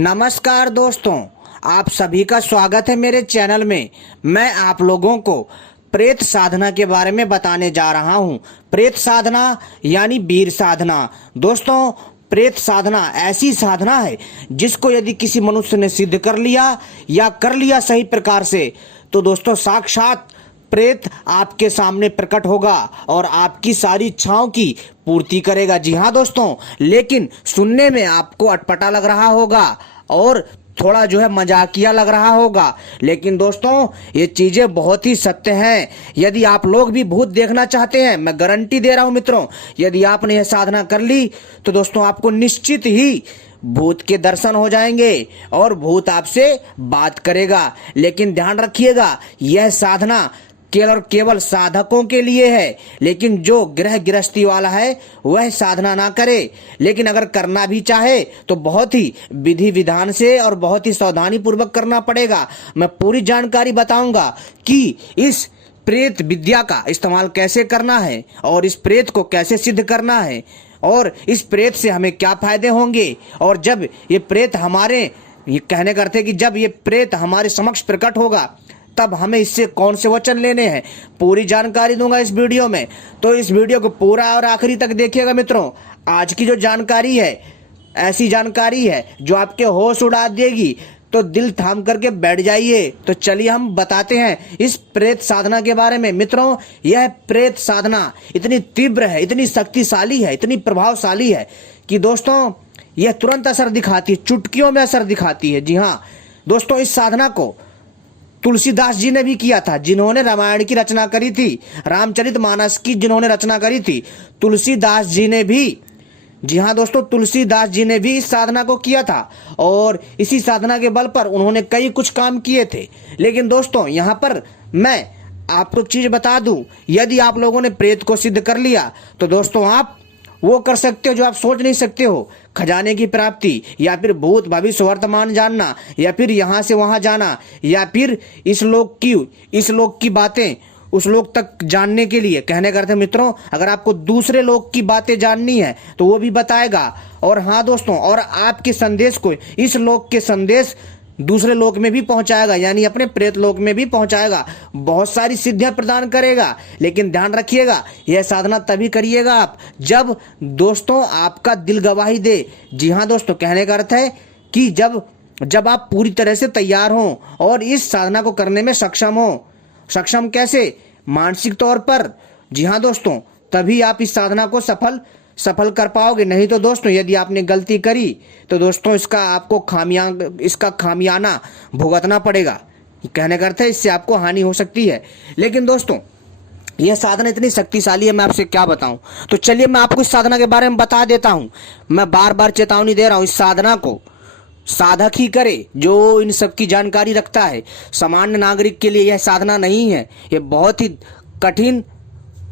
नमस्कार दोस्तों, आप सभी का स्वागत है मेरे चैनल में। मैं आप लोगों को प्रेत साधना के बारे में बताने जा रहा हूं। प्रेत साधना यानी वीर साधना। दोस्तों, प्रेत साधना ऐसी साधना है जिसको यदि किसी मनुष्य ने सिद्ध कर लिया या कर लिया सही प्रकार से, तो दोस्तों साक्षात प्रेत आपके सामने प्रकट होगा और आपकी सारी इच्छाओं की पूर्ति करेगा। जी हाँ दोस्तों, लेकिन सुनने में आपको अटपटा लग रहा होगा और थोड़ा मजाकिया लग रहा होगा, लेकिन दोस्तों ये चीजें बहुत ही सत्य हैं। यदि आप लोग भी भूत देखना चाहते हैं, मैं गारंटी दे रहा हूं मित्रों, यदि आपने यह साधना कर ली तो दोस्तों आपको निश्चित ही भूत के दर्शन हो जाएंगे और भूत आपसे बात करेगा। लेकिन ध्यान रखिएगा, यह साधना केवल और केवल साधकों के लिए है, लेकिन जो गृह गृहस्थी वाला है वह साधना ना करे। लेकिन अगर करना भी चाहे तो बहुत ही विधि विधान से और बहुत ही सावधानी पूर्वक करना पड़ेगा। मैं पूरी जानकारी बताऊंगा कि इस प्रेत विद्या का इस्तेमाल कैसे करना है और इस प्रेत को कैसे सिद्ध करना है और इस प्रेत से हमें क्या फायदे होंगे। और जब ये प्रेत ये कहने करते हैं कि जब ये प्रेत हमारे समक्ष प्रकट होगा तब हमें इससे कौन से वचन लेने हैं, पूरी जानकारी दूंगा इस वीडियो में। तो इस वीडियो को पूरा और आखिरी तक देखिएगा मित्रों। आज की जो जानकारी है ऐसी जानकारी है जो आपके होश उड़ा देगी, तो दिल थाम करके बैठ जाइए। तो चलिए हम बताते हैं इस प्रेत साधना के बारे में। मित्रों, यह प्रेत साधना इतनी तीव्र है, इतनी शक्तिशाली है, इतनी प्रभावशाली है कि दोस्तों यह तुरंत असर दिखाती है, चुटकियों में असर दिखाती है। जी हाँ दोस्तों, इस साधना को तुलसीदास जी ने भी किया था, जिन्होंने रामायण की रचना करी थी, रामचरितमानस की जिन्होंने रचना करी थी, तुलसीदास जी ने भी, जी हाँ दोस्तों, तुलसीदास जी ने भी इस साधना को किया था और इसी साधना के बल पर उन्होंने कई कुछ काम किए थे। लेकिन दोस्तों यहाँ पर मैं आपको एक चीज बता दूं, यदि आप लोगों ने प्रेत को सिद्ध कर लिया तो दोस्तों आप वो कर सकते हो जो आप सोच नहीं सकते हो, खजाने की प्राप्ति या फिर भूत भविष्य वर्तमान जानना या फिर यहाँ से वहां जाना या फिर इस लोक की बातें उस लोक तक जानने के लिए। कहने करते मित्रों, अगर आपको दूसरे लोक की बातें जाननी है तो वो भी बताएगा। और हाँ दोस्तों, और आपके संदेश को, इस लोक के संदेश दूसरे लोक में भी पहुंचाएगा, यानी अपने प्रेत लोक में भी पहुंचाएगा, बहुत सारी सिद्धियां प्रदान करेगा। लेकिन ध्यान रखिएगा, यह साधना तभी करिएगा आप जब दोस्तों आपका दिल गवाही दे। जी हाँ दोस्तों, कहने का अर्थ है कि जब आप पूरी तरह से तैयार हों और इस साधना को करने में सक्षम हो। सक्षम कैसे? मानसिक तौर पर। जी हाँ दोस्तों, तभी आप इस साधना को सफल कर पाओगे। नहीं तो दोस्तों यदि आपने गलती करी तो दोस्तों आपको खामियाना भुगतना पड़ेगा। कहने का अर्थ है इससे आपको हानि हो सकती है। लेकिन दोस्तों यह साधना इतनी शक्तिशाली है, मैं आपसे क्या बताऊं। तो चलिए मैं आपको इस साधना के बारे में बता देता हूं। मैं बार बार चेतावनी दे रहा हूं, इस साधना को साधक ही करे जो इन सब की जानकारी रखता है। सामान्य नागरिक के लिए यह साधना नहीं है, यह बहुत ही कठिन,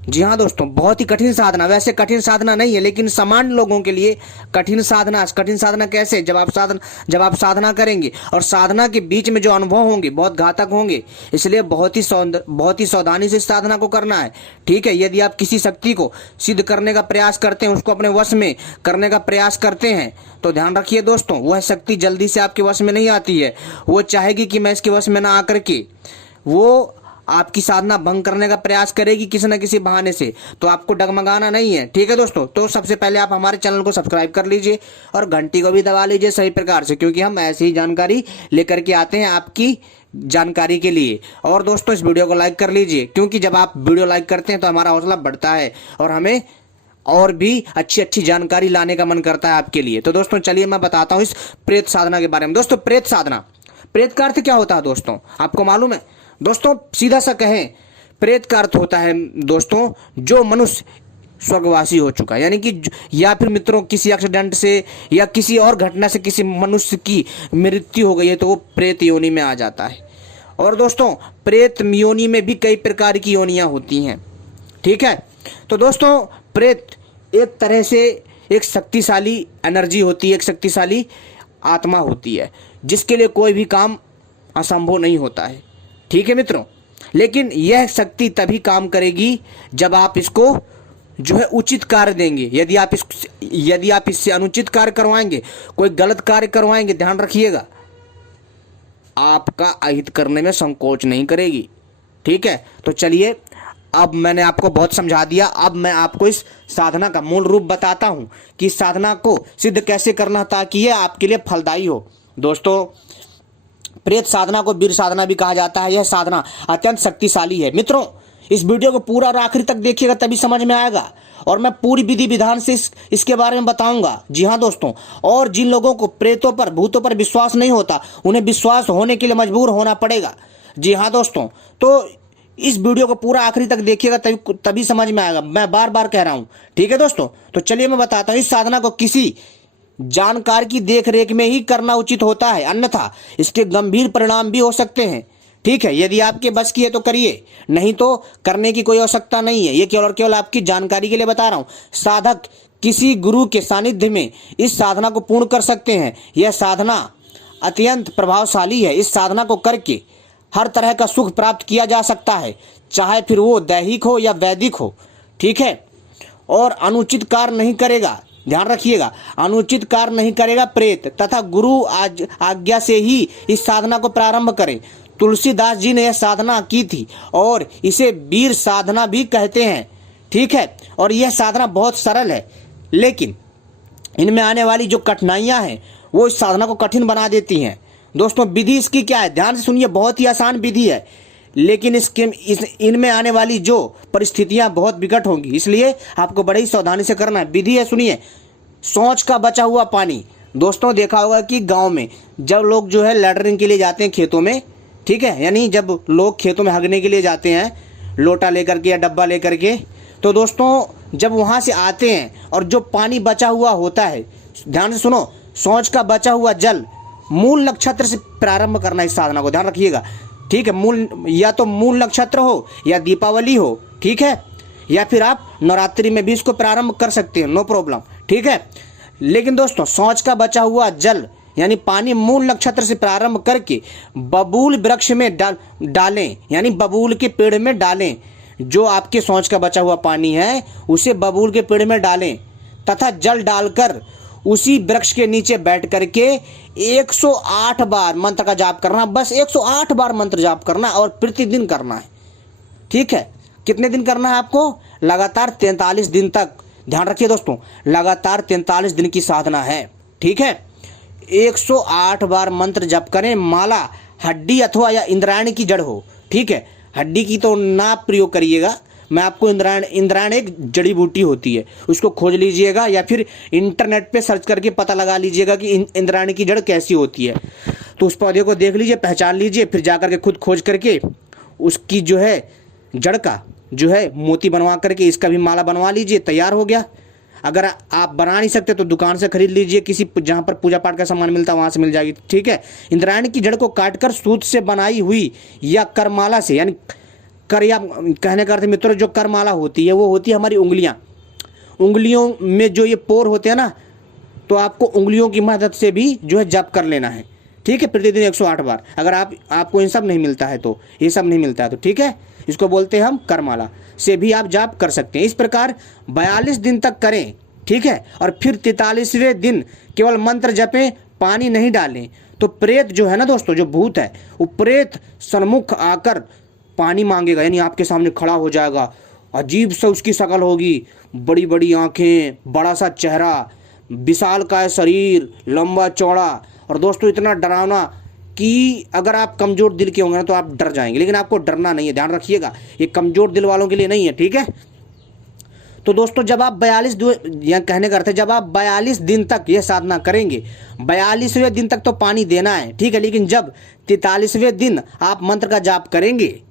जी हाँ दोस्तों, बहुत ही कठिन साधना। वैसे कठिन साधना नहीं है, लेकिन सामान्य लोगों के लिए कठिन साधना कैसे? जब आप साधना करेंगे और साधना के बीच में जो अनुभव होंगे बहुत घातक होंगे, इसलिए बहुत ही सावधानी से इस साधना को करना है। ठीक है, यदि आप किसी शक्ति को सिद्ध करने का प्रयास करते हैं, उसको अपने वश में करने का प्रयास करते हैं, तो ध्यान रखिए दोस्तों, वह शक्ति जल्दी से आपके वश में नहीं आती है। वो चाहेगी कि मैं इसके वश में ना आकर के वो आपकी साधना भंग करने का प्रयास करेगी किसी न किसी बहाने से। तो आपको डगमगाना नहीं है। ठीक है दोस्तों, तो सबसे पहले आप हमारे चैनल को सब्सक्राइब कर लीजिए और घंटी को भी दबा लीजिए सही प्रकार से, क्योंकि हम ऐसी ही जानकारी लेकर के आते हैं आपकी जानकारी के लिए। और दोस्तों इस वीडियो को लाइक कर लीजिए, क्योंकि जब आप वीडियो लाइक करते हैं तो हमारा हौसला बढ़ता है और हमें और भी अच्छी जानकारी लाने का मन करता है आपके लिए। तो दोस्तों चलिए मैं बताता हूँ इस प्रेत साधना के बारे में। दोस्तों प्रेत साधना, प्रेत का अर्थ क्या होता है दोस्तों, आपको मालूम है? दोस्तों सीधा सा कहें, प्रेत का अर्थ होता है दोस्तों जो मनुष्य स्वर्गवासी हो चुका है, यानी कि या फिर मित्रों किसी एक्सीडेंट से या किसी और घटना से किसी मनुष्य की मृत्यु हो गई है तो वो प्रेत योनि में आ जाता है। और दोस्तों प्रेत योनि में भी कई प्रकार की योनियां होती हैं। ठीक है, तो दोस्तों प्रेत एक तरह से एक शक्तिशाली एनर्जी होती है, एक शक्तिशाली आत्मा होती है जिसके लिए कोई भी काम असंभव नहीं होता है। ठीक है मित्रों, लेकिन यह शक्ति तभी काम करेगी जब आप इसको जो है उचित कार्य देंगे। यदि आप इससे अनुचित कार्य करवाएंगे, कोई गलत कार्य करवाएंगे, ध्यान रखिएगा, आपका अहित करने में संकोच नहीं करेगी। ठीक है, तो चलिए, अब मैंने आपको बहुत समझा दिया। अब मैं आपको इस साधना का मूल रूप बताता हूं कि इस साधना को सिद्ध कैसे करना ताकि ये आपके लिए फलदायी हो। दोस्तों, प्रेत साधना को वीर साधना भी कहा जाता है। यह साधना अत्यंत शक्तिशाली है। मित्रों, इस वीडियो को पूरा और आखिरी तक देखिएगा, तभी समझ में आएगा और मैं पूरी विधि विधान से इसके बारे में बताऊंगा। जी हाँ दोस्तों, और जिन लोगों को प्रेतों पर, भूतों पर विश्वास नहीं होता, उन्हें विश्वास होने के लिए मजबूर होना पड़ेगा। जी हाँ दोस्तों, तो इस वीडियो को पूरा आखिरी तक देखिएगा, तभी समझ में आएगा। मैं बार बार कह रहा हूं। ठीक है दोस्तों, तो चलिए मैं बताता हूं। इस साधना को किसी जानकार की देखरेख में ही करना उचित होता है, अन्यथा इसके गंभीर परिणाम भी हो सकते हैं। ठीक है, यदि आपके बस की है तो करिए, नहीं तो करने की कोई आवश्यकता नहीं है। ये केवल और केवल आपकी जानकारी के लिए बता रहा हूं। साधक किसी गुरु के सानिध्य में इस साधना को पूर्ण कर सकते हैं। यह साधना अत्यंत प्रभावशाली है। इस साधना को करके हर तरह का सुख प्राप्त किया जा सकता है, चाहे फिर वो दैहिक हो या वैदिक हो। ठीक है, और अनुचित कार्य नहीं करेगा, ध्यान रखिएगा, अनुचित कार्य नहीं करेगा प्रेत, तथा गुरु आज्ञा से ही इस साधना को प्रारंभ करें। तुलसीदास जी ने यह साधना की थी और इसे वीर साधना भी कहते हैं। ठीक है, और यह साधना बहुत सरल है, लेकिन इनमें आने वाली जो कठिनाइयां हैं वो इस साधना को कठिन बना देती हैं। दोस्तों, विधि इसकी क्या है, ध्यान से सुनिए। बहुत ही आसान विधि है, लेकिन इनमें आने वाली जो परिस्थितियां बहुत विकट होंगी, इसलिए आपको बड़े ही सावधानी से करना है। विधि है, सुनिए। शौच का बचा हुआ पानी। दोस्तों, देखा होगा कि गांव में जब लोग जो है लैट्रिन के लिए जाते हैं खेतों में, ठीक है, यानी जब लोग खेतों में हगने के लिए जाते हैं लोटा लेकर के या डब्बा लेकर के, तो दोस्तों जब वहां से आते हैं और जो पानी बचा हुआ होता है, ध्यान से सुनो, शौच का बचा हुआ जल मूल नक्षत्र से प्रारंभ करना इस साधना को, ध्यान रखिएगा। ठीक है, मूल, या तो मूल नक्षत्र हो या दीपावली हो, ठीक है, या फिर आप नवरात्रि में भी इसको प्रारंभ कर सकते हैं, नो प्रॉब्लम। ठीक है, लेकिन दोस्तों शौच का बचा हुआ जल यानी पानी मूल नक्षत्र से प्रारंभ करके बबूल वृक्ष में डालें, यानी बबूल के पेड़ में डालें। जो आपके शौच का बचा हुआ पानी है उसे बबूल के पेड़ में डालें तथा जल डालकर उसी वृक्ष के नीचे बैठ करके 108 बार मंत्र का जाप करना। बस 108 बार मंत्र जाप करना और प्रतिदिन करना है। ठीक है, कितने दिन करना है आपको? लगातार 43 दिन तक। ध्यान रखिए दोस्तों, लगातार 43 दिन की साधना है। ठीक है, 108 बार मंत्र जप करें। माला हड्डी अथवा या इंद्रायणी की जड़ हो। ठीक है, हड्डी की तो ना प्रयोग करिएगा। मैं आपको इंद्रायण एक जड़ी बूटी होती है, उसको खोज लीजिएगा या फिर इंटरनेट पे सर्च करके पता लगा लीजिएगा कि इंद्रायणी की जड़ कैसी होती है। तो उस पौधे को देख लीजिए, पहचान लीजिए, फिर जाकर के खुद खोज करके उसकी जो है जड़ का जो है मोती बनवा करके इसका भी माला बनवा लीजिए, तैयार हो गया। अगर आप बना नहीं सकते तो दुकान से खरीद लीजिए, किसी जहाँ पर पूजा पाठ का सामान मिलता है वहाँ से मिल जाएगी। ठीक है, इंद्रायणी की जड़ को काटकर सूत से बनाई हुई या करमाला से, यानी कर या कहने का अर्थ मित्रों जो करमाला होती है वो होती है हमारी उंगलियों में जो ये पोर होते हैं ना, तो आपको उंगलियों की मदद से भी जो है जप कर लेना है। ठीक है, प्रतिदिन 108 बार। अगर आपको इन सब नहीं मिलता है तो ये सब नहीं मिलता है तो ठीक है, इसको बोलते हैं हम करमाला से भी आप जाप कर सकते हैं। इस प्रकार 42 दिन तक करें। ठीक है, और फिर 43वें दिन केवल मंत्र जपें, पानी नहीं डालें। तो प्रेत जो है ना दोस्तों, जो भूत है वो प्रेत सन्मुख आकर पानी मांगेगा, यानी आपके सामने खड़ा हो जाएगा। अजीब सा उसकी शक्ल होगी, बड़ी बड़ी आंखें, बड़ा सा चेहरा, विशालकाय शरीर, लंबा चौड़ा, और दोस्तों इतना डरावना कि अगर आप कमजोर दिल के होंगे ना तो आप डर जाएंगे। लेकिन आपको डरना नहीं है, ध्यान रखिएगा, ये कमजोर दिल वालों के लिए नहीं है। ठीक है, तो दोस्तों जब आप 42 दिन तक यह साधना करेंगे, 42वें दिन तक तो पानी देना है। ठीक है, लेकिन जब 43वें दिन आप मंत्र का जाप करेंगे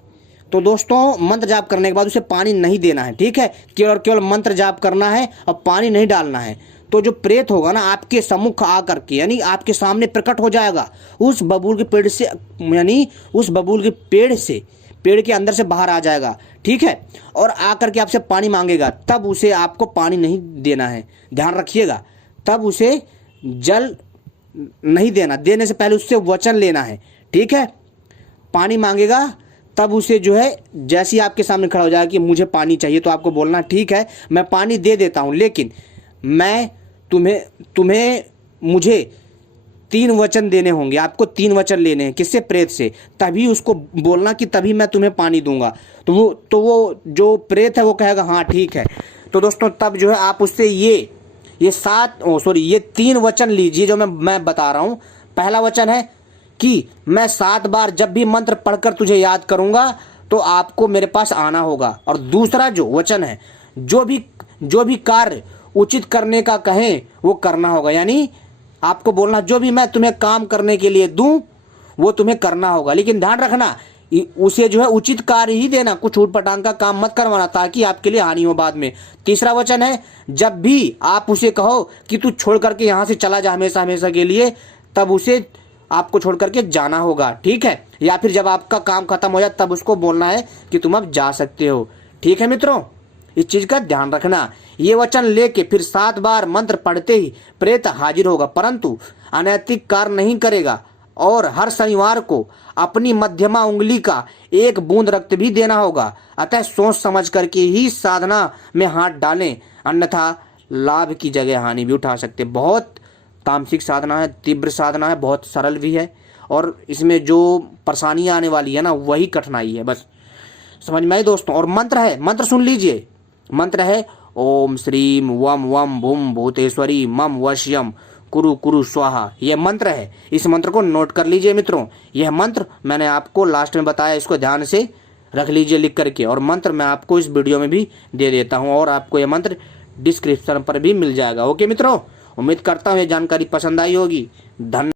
तो दोस्तों मंत्र जाप करने के बाद उसे पानी नहीं देना है। ठीक है, केवल मंत्र जाप करना है और पानी नहीं डालना है। तो जो प्रेत होगा ना आपके सम्मुख आकर के, यानी आपके सामने प्रकट हो जाएगा उस बबूल के पेड़ से, यानी उस बबूल के पेड़ के अंदर से बाहर आ जाएगा। ठीक है, और आकर के आपसे पानी मांगेगा, तब उसे आपको पानी नहीं देना है। ध्यान रखिएगा, तब उसे जल नहीं देना, देने से पहले उससे वचन लेना है। ठीक है, पानी मांगेगा तब उसे जो है जैसे ही आपके सामने खड़ा हो जाएगा कि मुझे पानी चाहिए, तो आपको बोलना ठीक है मैं पानी दे देता हूँ, लेकिन मैं तुम्हें मुझे 3 वचन देने होंगे, आपको 3 वचन लेने हैं। किससे? प्रेत से। तभी उसको बोलना कि तभी मैं तुम्हें पानी दूंगा। तो वो जो प्रेत है वो कहेगा हाँ ठीक है। तो दोस्तों तब जो है आप उससे ये 3 वचन लीजिए जो मैं बता रहा हूँ। पहला वचन है कि मैं 7 बार जब भी मंत्र पढ़कर तुझे याद करूंगा तो आपको मेरे पास आना होगा। और दूसरा जो वचन है, जो भी कार्य उचित करने का कहें वो करना होगा। यानी आपको बोलना जो भी मैं तुम्हें काम करने के लिए दूं वो तुम्हें करना होगा, लेकिन ध्यान रखना उसे जो है उचित कार्य ही देना, कुछ ऊटपटांग का काम मत करवाना ताकि आपके लिए हानि हो बाद में। तीसरा वचन है, जब भी आप उसे कहो कि तू छोड़ करके यहाँ से चला जा हमेशा हमेशा के लिए, तब उसे आपको छोड़ करके जाना होगा, ठीक है। या फिर जब आपका काम खत्म हो जाए तब उसको बोलना है कि तुम अब जा सकते हो, ठीक है मित्रों। इस चीज का ध्यान रखना। ये वचन लेके फिर 7 बार मंत्र पढ़ते ही प्रेत हाजिर होगा, परंतु अनैतिक कार्य नहीं करेगा। और हर शनिवार को अपनी मध्यमा उंगली का 1 बूंद रक्त भी देना होगा। अतः सोच समझ करके ही साधना में हाथ डालें, अन्यथा लाभ की जगह हानि भी उठा सकते। बहुत तामसिक साधना है, तीव्र साधना है, बहुत सरल भी है, और इसमें जो परेशानियां आने वाली है ना वही कठिनाई है, बस समझ में आई दोस्तों। और मंत्र है, मंत्र सुन लीजिए। मंत्र है ओम श्रीम वम वम भूम भूतेश्वरी मम वश्यम कुरु कुरु स्वाहा। यह मंत्र है, इस मंत्र को नोट कर लीजिए मित्रों। यह मंत्र मैंने आपको लास्ट में बताया, इसको ध्यान से रख लीजिए लिख करके। और मंत्र मैं आपको इस वीडियो में भी दे देता हूं, और आपको यह मंत्र डिस्क्रिप्शन पर भी मिल जाएगा। ओके मित्रों, उम्मीद करता हूँ ये जानकारी पसंद आई होगी। धन्यवाद।